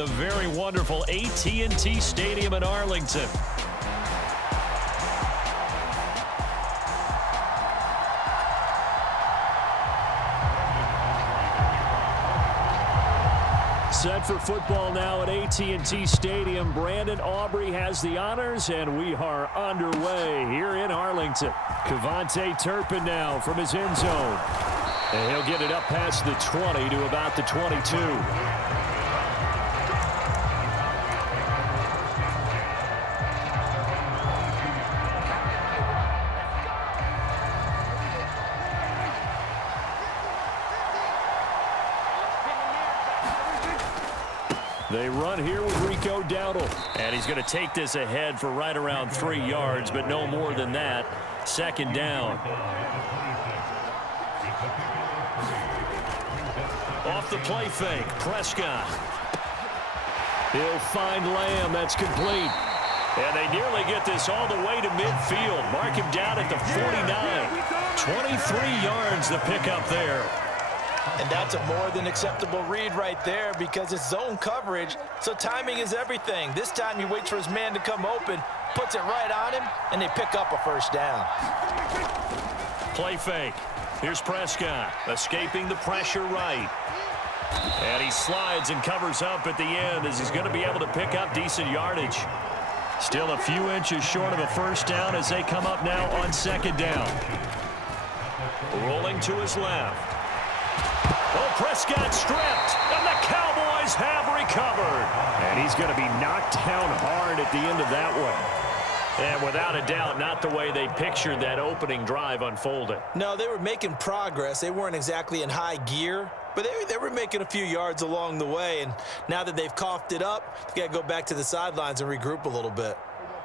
the very wonderful AT&T Stadium in Arlington. Set for football now at AT&T Stadium. Brandon Aubrey has the honors, and we are underway here in Arlington. Kevontae Turpin now from his end zone. And he'll get it up past the 20 to about the 22. They run here with Rico Dowdle. And he's going to take this ahead for right around 3 yards, but no more than that. Second down. Off the play fake, Prescott. He'll find Lamb. That's complete. And they nearly get this all the way to midfield. Mark him down at the 49. 23 yards the pickup there. And that's a more than acceptable read right there because it's zone coverage, so timing is everything. This time he waits for his man to come open, puts it right on him, and they pick up a first down. Play fake. Here's Prescott, escaping the pressure right. And he slides and covers up at the end as he's going to be able to pick up decent yardage. Still a few inches short of a first down as they come up now on second down. Rolling to his left. Oh, Prescott stripped, and the Cowboys have recovered. And he's going to be knocked down hard at the end of that one. And without a doubt, not the way they pictured that opening drive unfolding. No, they were making progress. They weren't exactly in high gear, but they were making a few yards along the way. And now that they've coughed it up, they got to go back to the sidelines and regroup a little bit.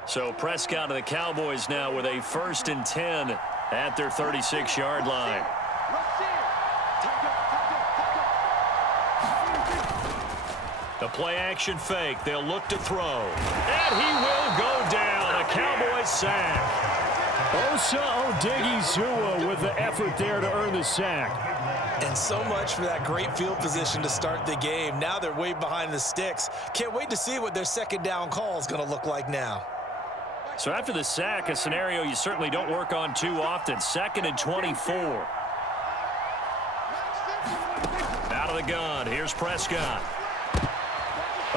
So Prescott and the Cowboys now with a 1st and 10 at their 36-yard line. The play-action fake. They'll look to throw. And he will go down. A Cowboys sack. Osa Odighizuwa with the effort there to earn the sack. And so much for that great field position to start the game. Now they're way behind the sticks. Can't wait to see what their second down call is going to look like now. So after the sack, a scenario you certainly don't work on too often. 2nd and 24. Out of the gun. Here's Prescott.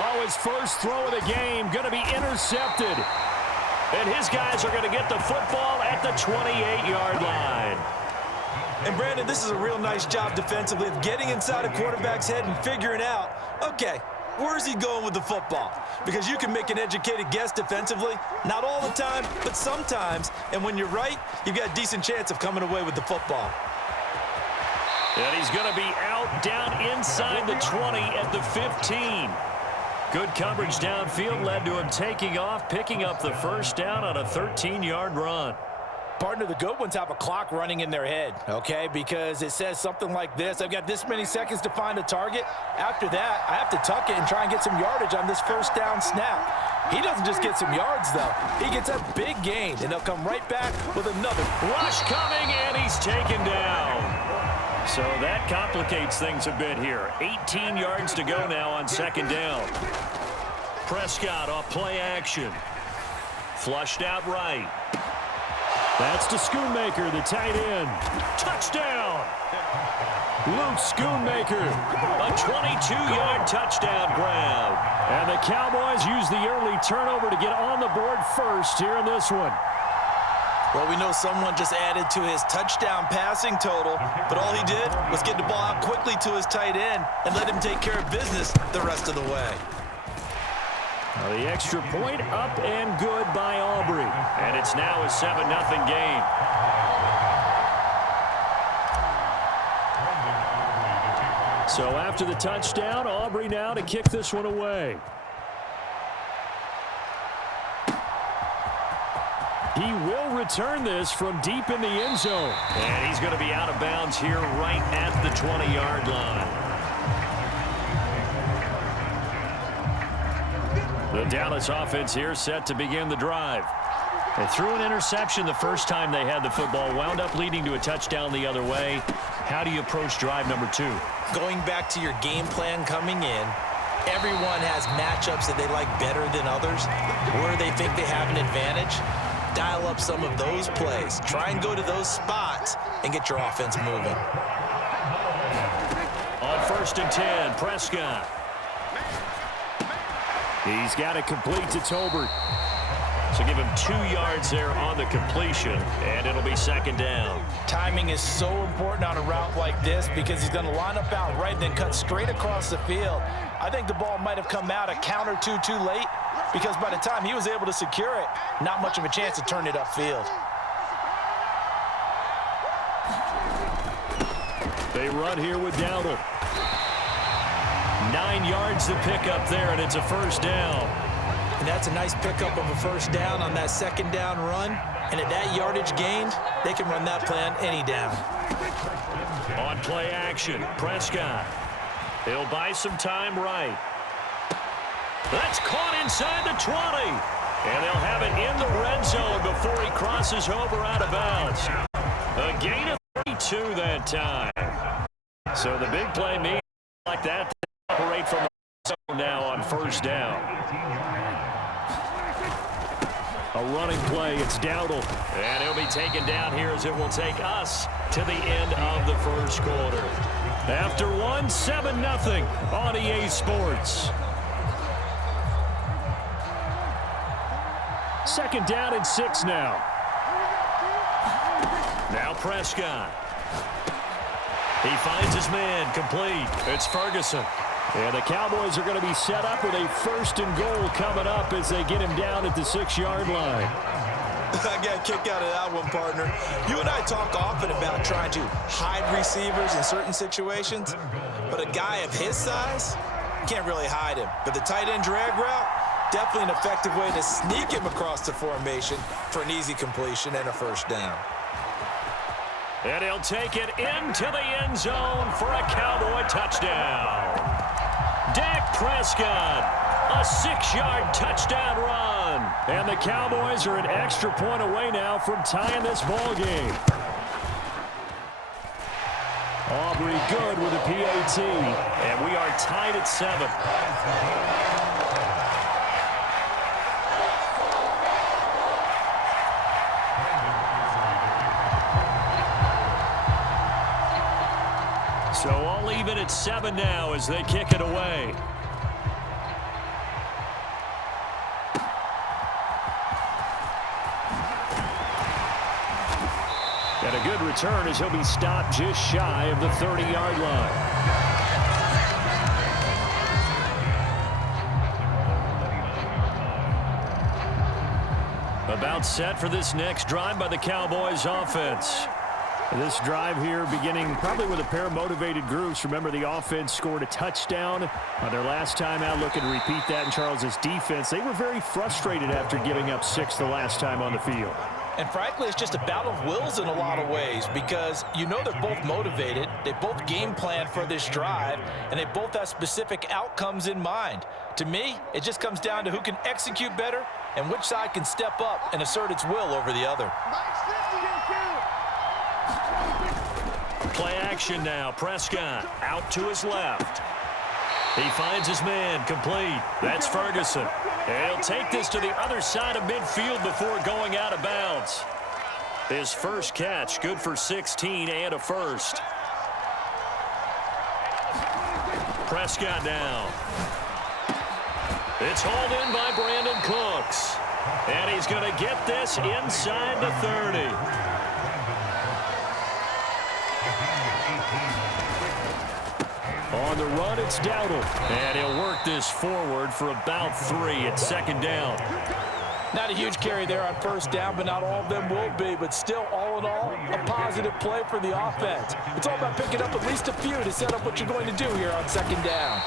Oh, his first throw of the game going to be intercepted. And his guys are going to get the football at the 28-yard line. And, Brandon, this is a real nice job defensively of getting inside a quarterback's head and figuring out, okay, where's he going with the football? Because you can make an educated guess defensively, not all the time, but sometimes. And when you're right, you've got a decent chance of coming away with the football. And he's going to be out down inside the 20 at the 15. Good coverage downfield led to him taking off, picking up the first down on a 13-yard run. Partner, the good ones have a clock running in their head, okay? Because it says something like this. I've got this many seconds to find a target. After that, I have to tuck it and try and get some yardage on this first down snap. He doesn't just get some yards, though. He gets a big gain, and they'll come right back with another. Rush coming, and he's taken down. So that complicates things a bit here. 18 yards to go now on second down. Prescott off play action. Flushed out right. That's to Schoonmaker, the tight end. Touchdown! Luke Schoonmaker, a 22-yard touchdown grab. And the Cowboys use the early turnover to get on the board first here in this one. Well, we know someone just added to his touchdown passing total, but all he did was get the ball out quickly to his tight end and let him take care of business the rest of the way. Well, the extra point up and good by Aubrey. And it's now a 7-0 game. So after the touchdown, Aubrey now to kick this one away. He will return this from deep in the end zone. And he's going to be out of bounds here right at the 20-yard line. The Dallas offense here set to begin the drive. They threw an interception the first time they had the football, wound up leading to a touchdown the other way. How do you approach drive number 2? Going back to your game plan coming in everyone has matchups that they like better than others, where they think they have an advantage. Dial up some of those plays. Try and go to those spots and get your offense moving. On 1st and 10, Prescott. He's got it complete to Tolbert. So give him 2 yards there on the completion, and it'll be 2nd down. Timing is so important on a route like this because he's going to line up out right, then cut straight across the field. I think the ball might have come out a count or two too late because by the time he was able to secure it, not much of a chance to turn it upfield. They run here with Dowdle. 9 yards to pick up there, and it's a 1st down. And that's a nice pickup of a 1st down on that 2nd down run. And at that yardage gained, they can run that play on any down. On play action, Prescott. He'll buy some time right. That's caught inside the 20. And they'll have it in the red zone before he crosses over out of bounds. A gain of 32 that time. So the big play means like that to operate from the zone now on 1st down. A running play, it's Dowdle. And he'll be taken down here as it will take us to the end of the 1st quarter. After 1, 7-0 on EA Sports. 2nd down and 6 now. Now Prescott. He finds his man complete. It's Ferguson. And the Cowboys are going to be set up with a 1st and goal coming up as they get him down at the 6-yard line. I got a kick out of that one, partner. You and I talk often about trying to hide receivers in certain situations, but a guy of his size, can't really hide him. But the tight end drag route, definitely an effective way to sneak him across the formation for an easy completion and a 1st down. And he'll take it into the end zone for a Cowboy touchdown. Dak Prescott, a 6-yard touchdown run. And the Cowboys are an extra point away now from tying this ball game. Aubrey good with a PAT. And we are tied at 7. So all even at 7 now as they kick it away. And a good return as he'll be stopped just shy of the 30-yard line. About set for this next drive by the Cowboys offense. This drive here beginning probably with a pair of motivated groups. Remember, the offense scored a touchdown on their last time out. Looking to repeat that in Charles's defense. They were very frustrated after giving up 6 the last time on the field. And frankly, it's just a battle of wills in a lot of ways because you know they're both motivated. They both game plan for this drive, and they both have specific outcomes in mind. To me, it just comes down to who can execute better and which side can step up and assert its will over the other. Play action now. Prescott out to his left. He finds his man complete. That's Ferguson. And he'll take this to the other side of midfield before going out of bounds. His first catch, good for 16 and a 1st. Prescott now. It's hauled in by Brandon Cooks. And he's going to get this inside the 30. On the run, it's Dowdle. And he'll work this forward for about 3 at 2nd down. Not a huge carry there on 1st down, but not all of them will be. But still, all in all, a positive play for the offense. It's all about picking up at least a few to set up what you're going to do here on 2nd down.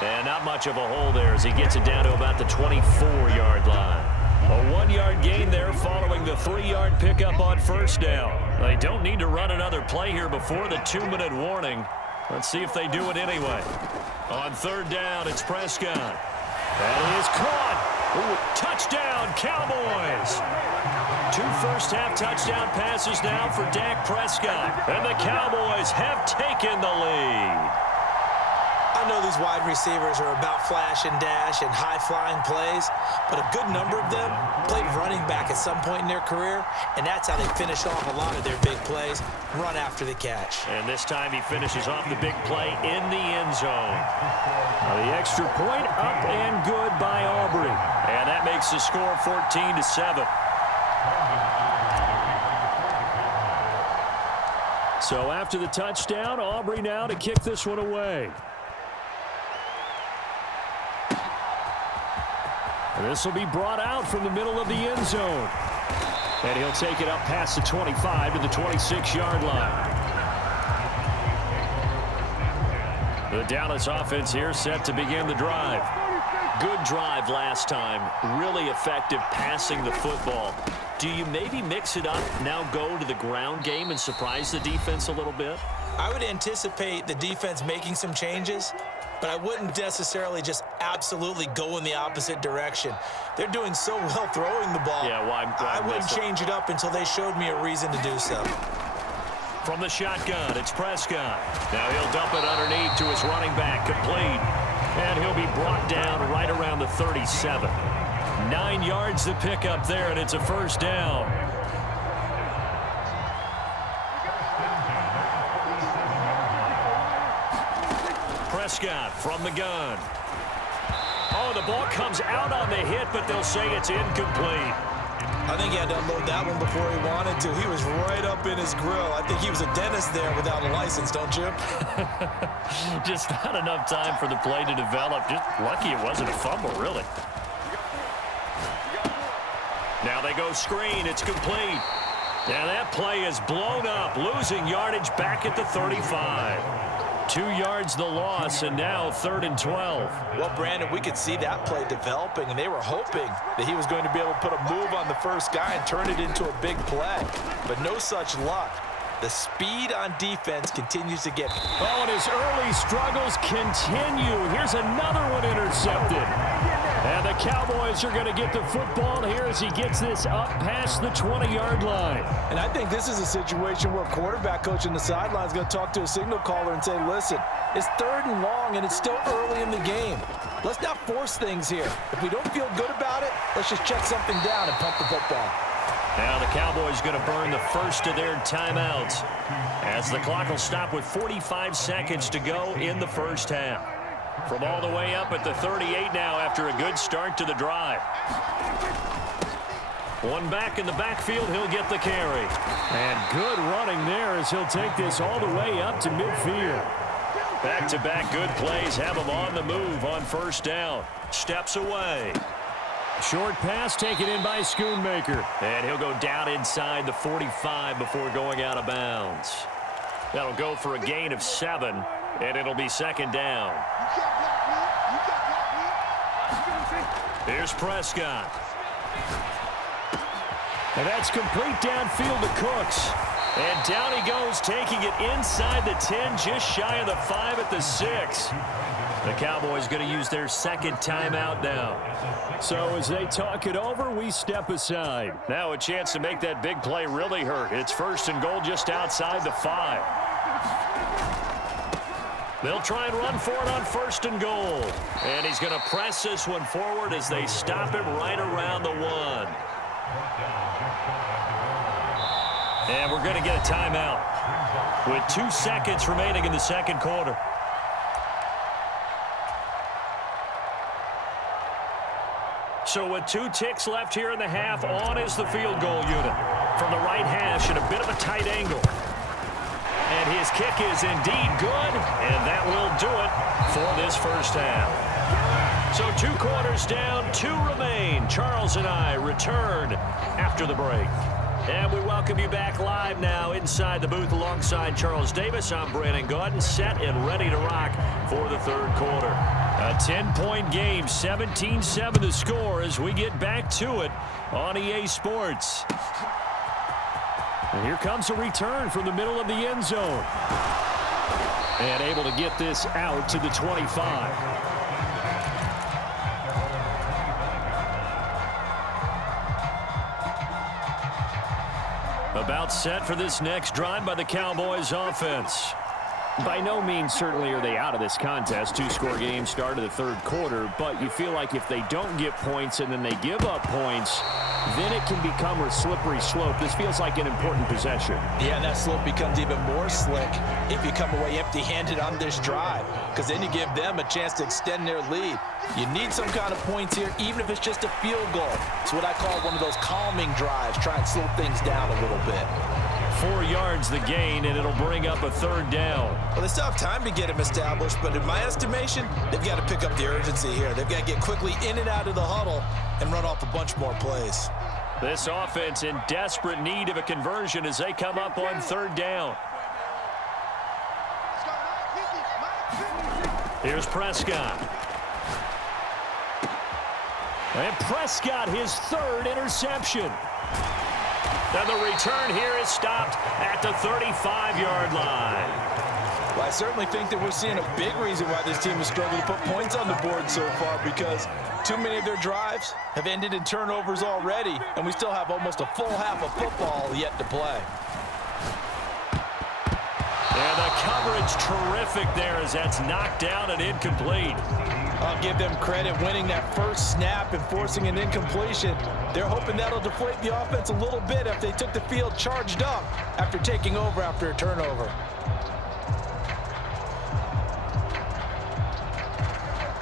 And not much of a hole there as he gets it down to about the 24-yard line. A 1-yard gain there following the 3-yard pickup on 1st down. They don't need to run another play here before the 2-minute warning. Let's see if they do it anyway. On 3rd down, it's Prescott. And he is caught. Ooh, touchdown, Cowboys. 2 first-half touchdown passes now for Dak Prescott. And the Cowboys have taken the lead. I I know these wide receivers are about flash and dash and high-flying plays, but a good number of them played running back at some point in their career, and that's how they finish off a lot of their big plays, run after the catch. And this time he finishes off the big play in the end zone. Now the extra point up and good by Aubrey. And that makes the score 14-7. So after the touchdown, Aubrey now to kick this one away. And this will be brought out from the middle of the end zone. And he'll take it up past the 25 to the 26-yard line. The Dallas offense here set to begin the drive. Good drive last time. Really effective passing the football. Do you maybe mix it up, now go to the ground game and surprise the defense a little bit? I would anticipate the defense making some changes, but I wouldn't necessarily just absolutely go in the opposite direction. They're doing so well throwing the ball. Yeah, why I wouldn't change it up until they showed me a reason to do so. From the shotgun, it's Prescott. Now he'll dump it underneath to his running back, complete. And he'll be brought down right around the 37. 9 yards to pick up there, and it's a first down. Prescott from the gun. Oh, the ball comes out on the hit, but they'll say it's incomplete. I think he had to unload that one before he wanted to. He was right up in his grill. I think he was a dentist there without a license, don't you? Just not enough time for the play to develop. Just lucky it wasn't a fumble, really. Now they go screen. It's complete. Now that play is blown up, losing yardage back at the 35. 2 yards the loss, and now 3rd and 12. Well, Brandon, we could see that play developing, and they were hoping that he was going to be able to put a move on the first guy and turn it into a big play. But no such luck. The speed on defense continues to get... Oh, and his early struggles continue. Here's another one intercepted. And the Cowboys are going to get the football here as he gets this up past the 20-yard line. And I think this is a situation where a quarterback coach on the sideline is going to talk to a signal caller and say, listen, it's 3rd and long, and it's still early in the game. Let's not force things here. If we don't feel good about it, let's just check something down and pump the football. Now the Cowboys going to burn the first of their timeouts as the clock will stop with 45 seconds to go in the first half. From all the way up at the 38 now after a good start to the drive. One back in the backfield, he'll get the carry. And good running there as he'll take this all the way up to midfield. Back-to-back good plays have him on the move on first down. Steps away. Short pass taken in by Schoonmaker. And he'll go down inside the 45 before going out of bounds. That'll go for a gain of 7, and it'll be 2nd down. Here's Prescott. And that's complete downfield to Cooks. And down he goes, taking it inside the 10, just shy of the 5 at the 6. The Cowboys going to use their 2nd timeout now. So as they talk it over, we step aside. Now a chance to make that big play really hurt. It's 1st and goal just outside the 5. They'll try and run for it on 1st and goal. And he's going to press this one forward as they stop him right around the 1. And we're going to get a timeout with 2 seconds remaining in the 2nd quarter. So with 2 ticks left here in the half, on is the field goal unit. From the right hash at a bit of a tight angle. And his kick is indeed good, and that will do it for this first half. So 2 quarters down, 2 remain. Charles and I return after the break. And we welcome you back live now inside the booth alongside Charles Davis. I'm Brandon Gaudin, set and ready to rock for the 3rd quarter. A 10-point game, 17-7 the score as we get back to it on EA Sports. And here comes a return from the middle of the end zone. And able to get this out to the 25. About set for this next drive by the Cowboys offense. By no means certainly are they out of this contest. Two-score game, start of the third quarter, but you feel like if they don't get points and then they give up points, then it can become a slippery slope. This feels like an important possession. Yeah, and that slope becomes even more slick if you come away empty-handed on this drive, because then you give them a chance to extend their lead. You need some kind of points here, even if it's just a field goal. It's what I call one of those calming drives, try and slow things down a little bit. 4 yards the gain, and it'll bring up a third down. Well, they still have time to get him established, but in my estimation, they've got to pick up the urgency here. They've got to get quickly in and out of the huddle and run off a bunch more plays. This offense in desperate need of a conversion as they come up on third down. Here's Prescott. And Prescott, his third interception. And the return here is stopped at the 35-yard line. Well, I certainly think that we're seeing a big reason why this team has struggled to put points on the board so far, because too many of their drives have ended in turnovers already, and we still have almost a full half of football yet to play. And the coverage terrific there as that's knocked down and incomplete. I'll give them credit winning that first snap and forcing an incompletion. They're hoping that'll deflate the offense a little bit if they took the field charged up after taking over after a turnover.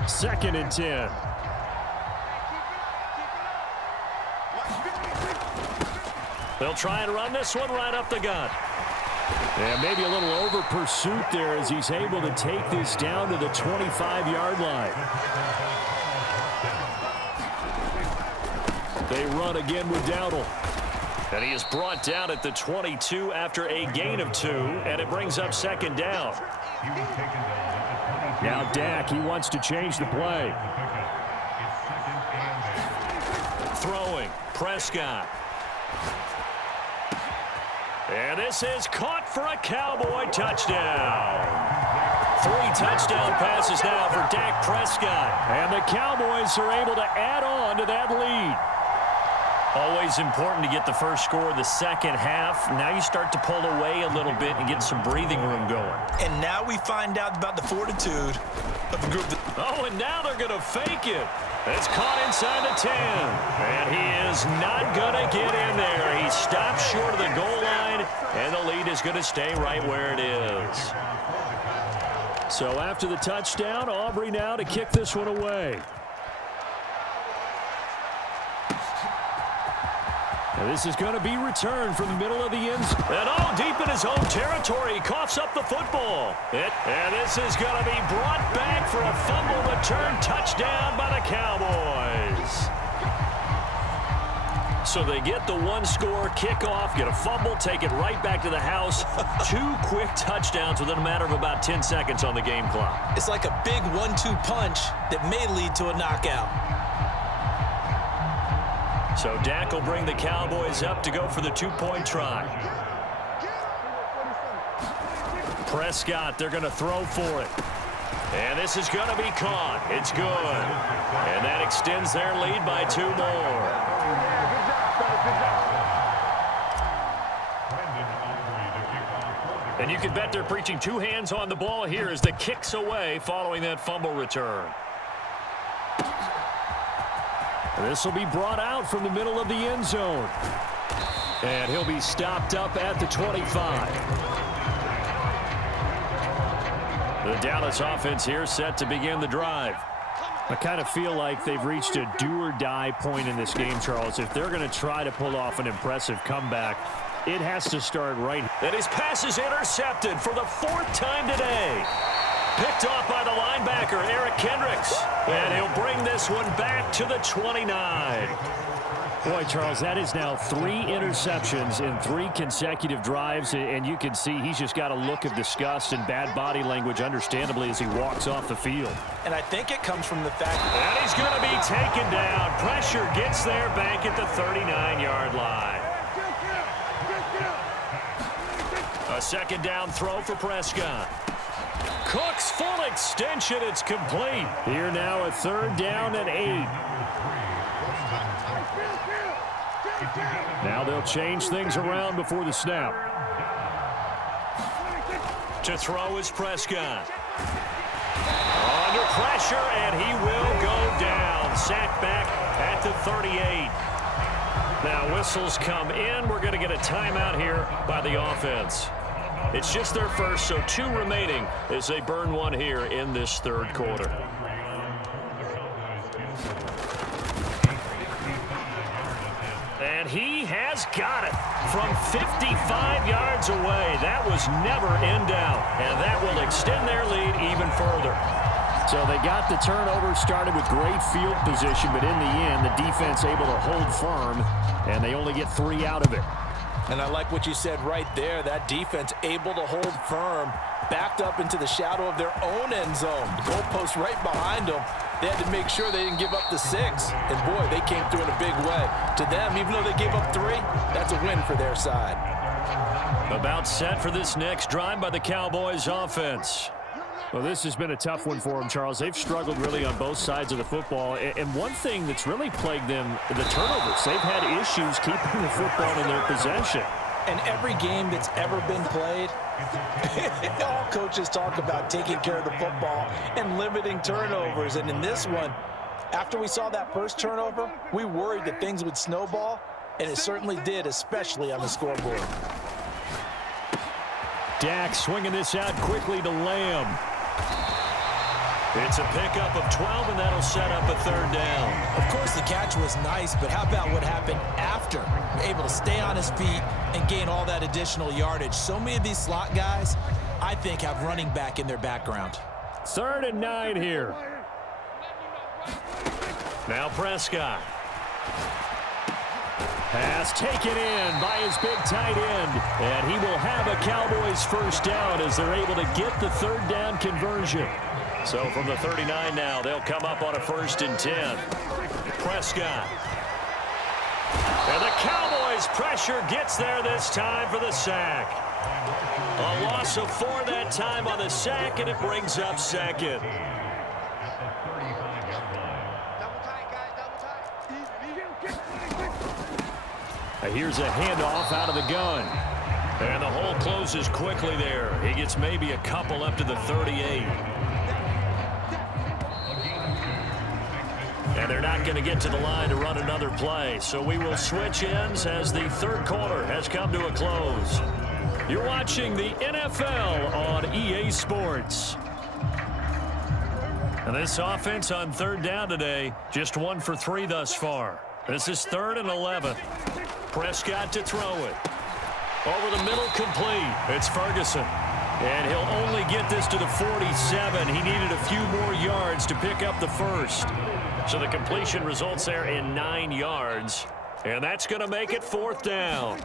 Second and 10. They'll try and run this one right up the gut. And maybe a little over pursuit there as he's able to take this down to the 25-yard line. They run again with Dowdle. And he is brought down at the 22 after a gain of 2, and it brings up second down. Now Dak, he wants to change the play. Throwing, Prescott. And this is caught for a Cowboy touchdown. 3 touchdown passes now for Dak Prescott. And the Cowboys are able to add on to that lead. Always important to get the first score of the second half. Now you start to pull away a little bit and get some breathing room going. And now we find out about the fortitude of the group. Oh, and now they're going to fake it. It's caught inside the 10. And he is not going to get in there. He stops short of the goal line, and the lead is going to stay right where it is. So after the touchdown, Aubrey now to kick this one away. And this is going to be returned from the middle of the end zone. And deep in his own territory, he coughs up the football. And this is going to be brought back for a fumble return touchdown by the Cowboys. So they get the one-score kickoff, get a fumble, take it right back to the house. 2 quick touchdowns within a matter of about 10 seconds on the game clock. It's like a big 1-2 punch that may lead to a knockout. So Dak will bring the Cowboys up to go for the 2-point try. Prescott, they're going to throw for it. And this is going to be caught. It's good. And that extends their lead by 2 more. And you can bet they're preaching 2 hands on the ball here as the kick's away following that fumble return. This will be brought out from the middle of the end zone. And he'll be stopped up at the 25. The Dallas offense here set to begin the drive. I kind of feel like they've reached a do-or-die point in this game, Charles. If they're going to try to pull off an impressive comeback, it has to start right. And his pass is intercepted for the 4th time today. Picked off by the linebacker, Eric Kendricks. And he'll bring this one back to the 29. Boy, Charles, that is now 3 interceptions in 3 consecutive drives. And you can see he's just got a look of disgust and bad body language, understandably, as he walks off the field. And I think it comes from the fact that he's going to be taken down. Pressure gets there back at the 39-yard line. A second down throw for Prescott. Cook's full extension. It's complete. Here now a 3rd down and 8. Now they'll change things around before the snap. To throw is Prescott. Under pressure, and he will go down. Sacked back at the 38. Now whistles come in. We're going to get a timeout here by the offense. It's just their first, so 2 remaining as they burn 1 here in this third quarter. And he has got it from 55 yards away. That was never in doubt, and that will extend their lead even further. So they got the turnover started with great field position, but in the end, the defense able to hold firm, and they only get 3 out of it. And I like what you said right there. That defense able to hold firm, backed up into the shadow of their own end zone. The goalpost right behind them. They had to make sure they didn't give up the 6. And, boy, they came through in a big way. To them, even though they gave up 3, that's a win for their side. About set for this next drive by the Cowboys offense. Well, this has been a tough one for them, Charles. They've struggled really on both sides of the football. And one thing that's really plagued them, the turnovers. They've had issues keeping the football in their possession. And every game that's ever been played, all coaches talk about taking care of the football and limiting turnovers. And in this one, after we saw that first turnover, we worried that things would snowball, and it certainly did, especially on the scoreboard. Dak swinging this out quickly to Lamb. It's a pickup of 12, and that'll set up a 3rd down. Of course, the catch was nice, but how about what happened after? Able to stay on his feet and gain all that additional yardage. So many of these slot guys, I think, have running back in their background. 3rd and 9 here. Now Prescott. Pass taken in by his big tight end. And he will have a Cowboys 1st down as they're able to get the 3rd down conversion. So from the 39 now, they'll come up on a 1st and 10. Prescott. And the Cowboys pressure gets there this time for the sack. A loss of 4 that time on the sack, and it brings up 2nd. Here's a handoff out of the gun. And the hole closes quickly there. He gets maybe a couple up to the 38. And they're not going to get to the line to run another play. So we will switch ends as the 3rd quarter has come to a close. You're watching the NFL on EA Sports. And this offense on 3rd down today, just 1 for 3 thus far. This is 3rd and 11. Prescott to throw it. Over the middle, complete. It's Ferguson. And he'll only get this to the 47. He needed a few more yards to pick up the 1st. So the completion results there in 9 yards. And that's going to make it 4th down.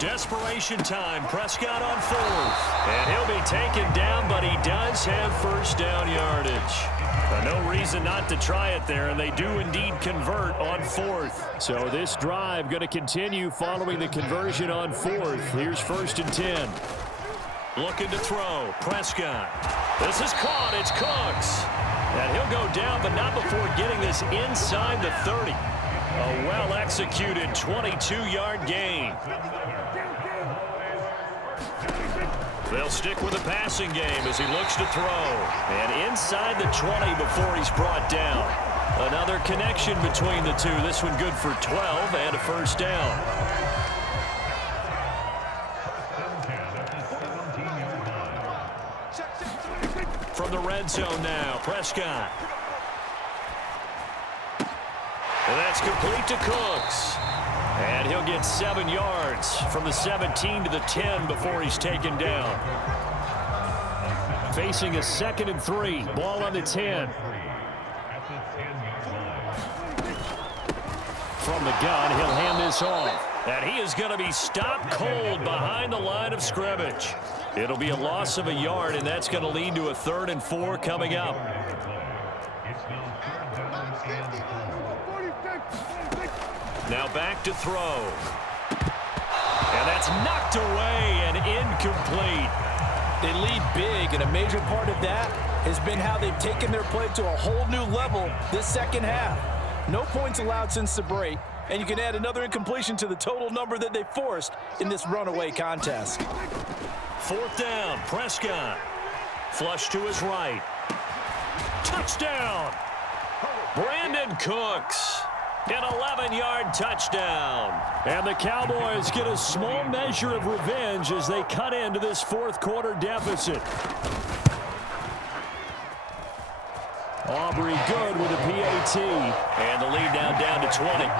Desperation time. Prescott on 4th. And he'll be taken down, but he does have 1st down yardage. No reason not to try it there, and they do indeed convert on 4th. So this drive going to continue following the conversion on 4th. Here's 1st and 10. Looking to throw. Prescott. This is caught. It's Cooks. And he'll go down, but not before getting this inside the 30. A well-executed 22-yard gain. They'll stick with the passing game as he looks to throw. And inside the 20 before he's brought down. Another connection between the two. This one good for 12 and a 1st down. From the red zone now, Prescott. And that's complete to Cooks. And he'll get 7 yards from the 17 to the 10 before he's taken down. Facing a 2nd and 3. Ball on the 10. From the gun, he'll hand this off. And he is going to be stopped cold behind the line of scrimmage. It'll be a loss of a yard, and that's going to lead to a 3rd and 4 coming up. Now back to throw. And that's knocked away and incomplete. They lead big, and a major part of that has been how they've taken their play to a whole new level this 2nd half. No points allowed since the break, and you can add another incompletion to the total number that they forced in this runaway contest. 4th down. Prescott. Flush to his right. Touchdown. Brandon Cooks. An 11-yard touchdown. And the Cowboys get a small measure of revenge as they cut into this 4th quarter deficit. Aubrey good with a PAT. And the lead now down to 20.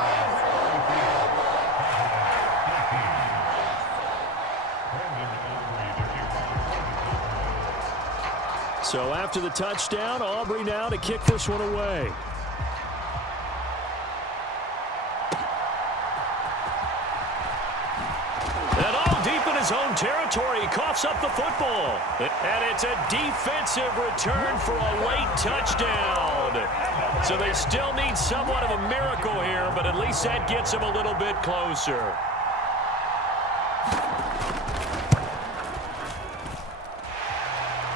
So after the touchdown, Aubrey now to kick this one away. His own territory. He coughs up the football. And it's a defensive return for a late touchdown. So they still need somewhat of a miracle here, but at least that gets them a little bit closer.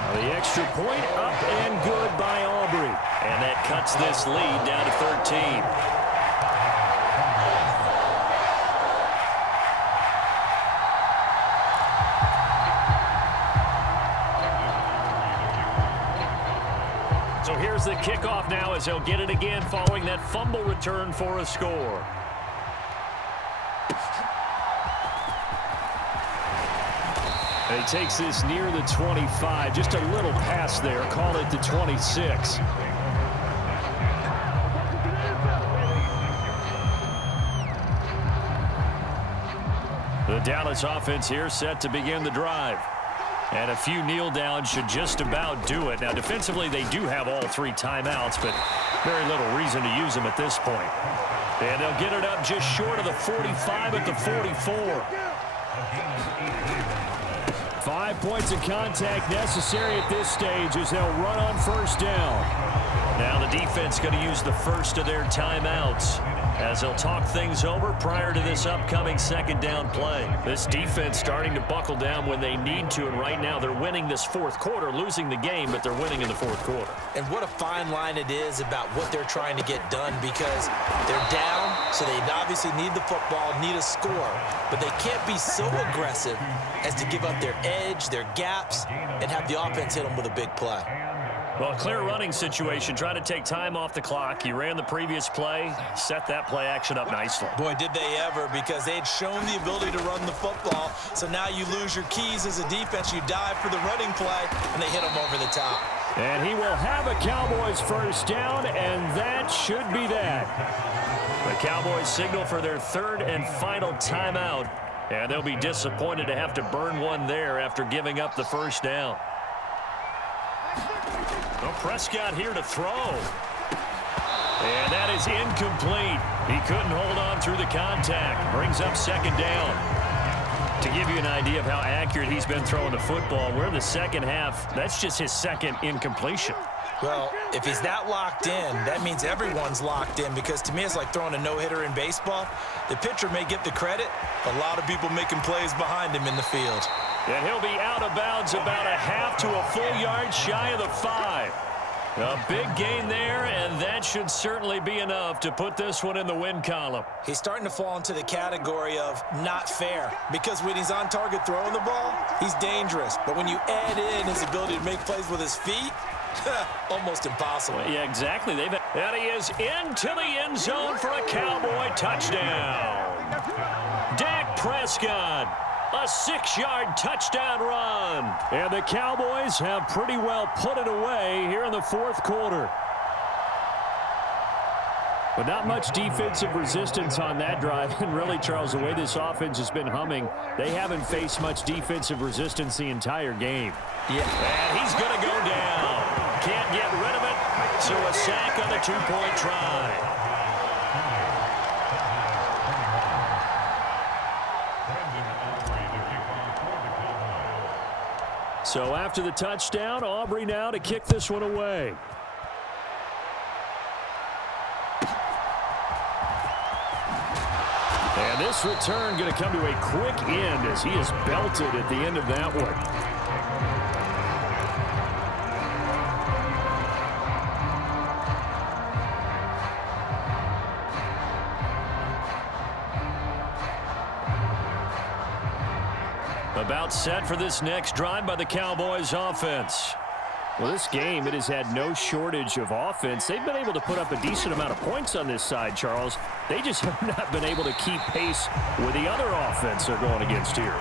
Now the extra point up and good by Aubrey. And that cuts this lead down to 13. So here's the kickoff now as they'll get it again following that fumble return for a score. He takes this near the 25. Just a little pass there. Call it the 26. The Dallas offense here set to begin the drive. And a few kneel downs should just about do it. Now, defensively, they do have all 3 timeouts, but very little reason to use them at this point. And they'll get it up just short of the 45 at the 44. 5 points of contact necessary at this stage as they'll run on 1st down. Now the defense going to use the first of their timeouts as they'll talk things over prior to this upcoming 2nd down play. This defense starting to buckle down when they need to, and right now they're winning this 4th quarter, losing the game, but they're winning in the 4th quarter. And what a fine line it is about what they're trying to get done, because they're down, so they obviously need the football, need a score, but they can't be so aggressive as to give up their edge, their gaps, and have the offense hit them with a big play. Well, clear running situation. Try to take time off the clock. You ran the previous play, set that play action up nicely. Boy, did they ever, because they had shown the ability to run the football. So now you lose your keys as a defense. You dive for the running play, and they hit them over the top. And he will have a Cowboys 1st down, and that should be that. The Cowboys signal for their 3rd and final timeout, and they'll be disappointed to have to burn one there after giving up the 1st down. Well, Prescott here to throw. And that is incomplete. He couldn't hold on through the contact. Brings up 2nd down. To give you an idea of how accurate he's been throwing the football, we're in the 2nd half. That's just his 2nd incompletion. Well, if he's that locked in, that means everyone's locked in, because to me it's like throwing a no-hitter in baseball. The pitcher may get the credit, a lot of people making plays behind him in the field. And he'll be out of bounds about a half to a full yard shy of the 5. A big gain there, and that should certainly be enough to put this one in the win column. He's starting to fall into the category of not fair, because when he's on target throwing the ball, he's dangerous. But when you add in his ability to make plays with his feet, almost impossible. Well, yeah, exactly. And he is into the end zone for a Cowboy touchdown. Dak Prescott, a 6-yard touchdown run. And the Cowboys have pretty well put it away here in the 4th quarter. But not much defensive resistance on that drive. And really, Charles, the way this offense has been humming, they haven't faced much defensive resistance the entire game. Yeah. And he's going to go down. Can't get rid of it. So a sack on the 2-point try. So after the touchdown, Aubrey now to kick this one away. And this return going to come to a quick end as he is belted at the end of that one. About set for this next drive by the Cowboys offense. Well, this game, it has had no shortage of offense. They've been able to put up a decent amount of points on this side, Charles. They just have not been able to keep pace with the other offense they're going against here.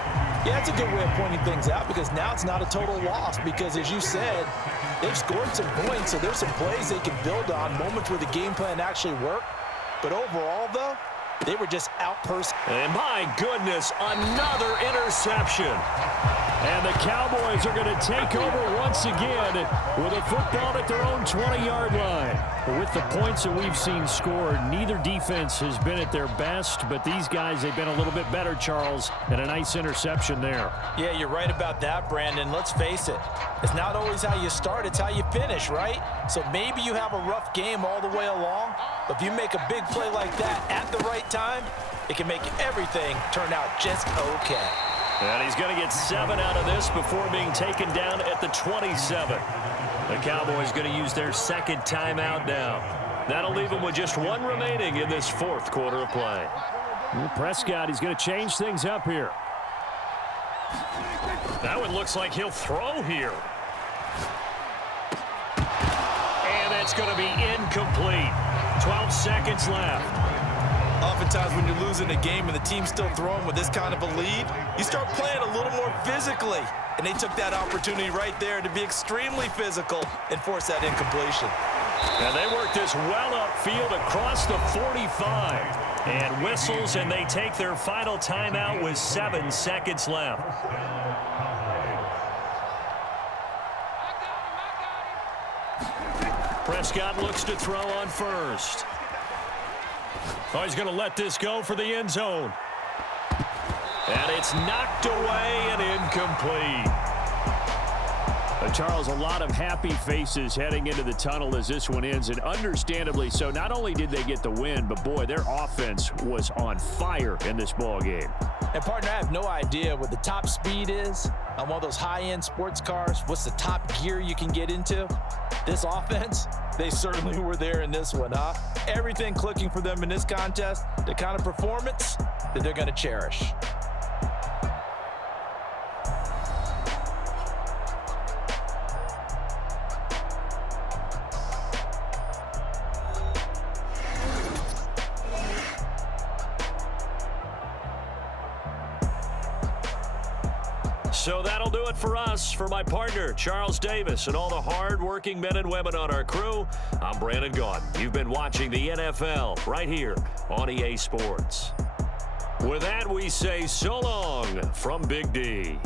Yeah, that's a good way of pointing things out because now it's not a total loss because, as you said, they've scored some points, so there's some plays they can build on, moments where the game plan actually worked. But overall, though, they were just out-personed. And my goodness, another interception. And the Cowboys are going to take over once again with a football at their own 20-yard line. With the points that we've seen scored, neither defense has been at their best, but these guys, they've been a little bit better, Charles, and a nice interception there. Yeah, you're right about that, Brandon. Let's face it. It's not always how you start, it's how you finish, right? So maybe you have a rough game all the way along, but if you make a big play like that at the right time, it can make everything turn out just okay. And he's going to get 7 out of this before being taken down at the 27. The Cowboys going to use their second timeout now. That'll leave them with just 1 remaining in this 4th quarter of play. Well, Prescott, he's going to change things up here. Now it looks like he'll throw here. And that's going to be incomplete. 12 seconds left. Oftentimes when you're losing a game and the team's still throwing with this kind of a lead, you start playing a little more physically. And they took that opportunity right there to be extremely physical and force that incompletion. And they work this well upfield across the 45. And whistles, and they take their final timeout with 7 seconds left. Prescott looks to throw on first. Oh, he's going to let this go for the end zone. And it's knocked away and incomplete. Charles, a lot of happy faces heading into the tunnel as this one ends, and understandably so. Not only did they get the win, but boy, their offense was on fire in this ball game. And partner, I have no idea what the top speed is on one of those high-end sports cars. What's the top gear you can get into? This offense, they certainly were there in this one, huh? Everything clicking for them in this contest, the kind of performance that they're going to cherish. So that'll do it for us. For my partner, Charles Davis, and all the hard-working men and women on our crew, I'm Brandon Gaudin. You've been watching the NFL right here on EA Sports. With that, we say so long from Big D.